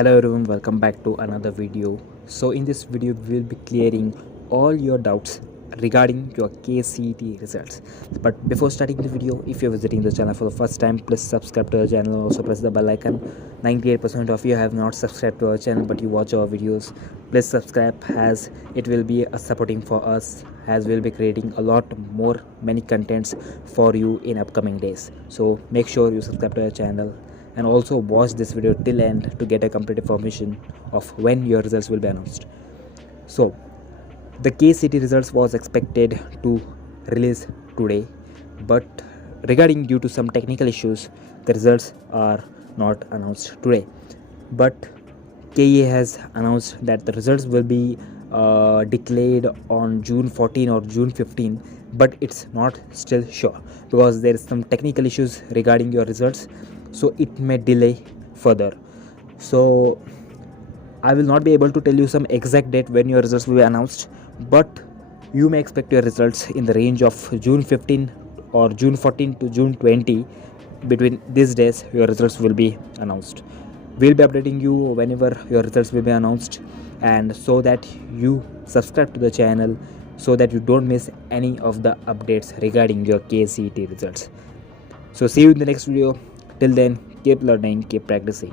Hello everyone, welcome back to another video. So in this video we will be clearing all your doubts regarding your Kcet results. But before starting the video, if you're visiting the channel for the first time, please subscribe to our channel and also press the bell icon. 98% of you have not subscribed to our channel but you watch our videos. Please subscribe as it will be a supporting for us, as we'll be creating a lot more many contents for you in upcoming days. So make sure you subscribe to our channel and also watch this video till end to get a complete information of when your results will be announced. So the Kcet results was expected to release today, but regarding due to some technical issues the results are not announced today. But KE has announced that the results will be declared on June 14 or June 15, but it's not still sure because there is some technical issues regarding your results, so it may delay further. So I will not be able to tell you some exact date when your results will be announced, but you may expect your results in the range of June 15 or June 14 to June 20. Between these days your results will be announced. We'll be updating you whenever your results will be announced, and so that you subscribe to the channel so that you don't miss any of the updates regarding your Kcet results. So see you in the next video. Till then, keep learning, keep practicing.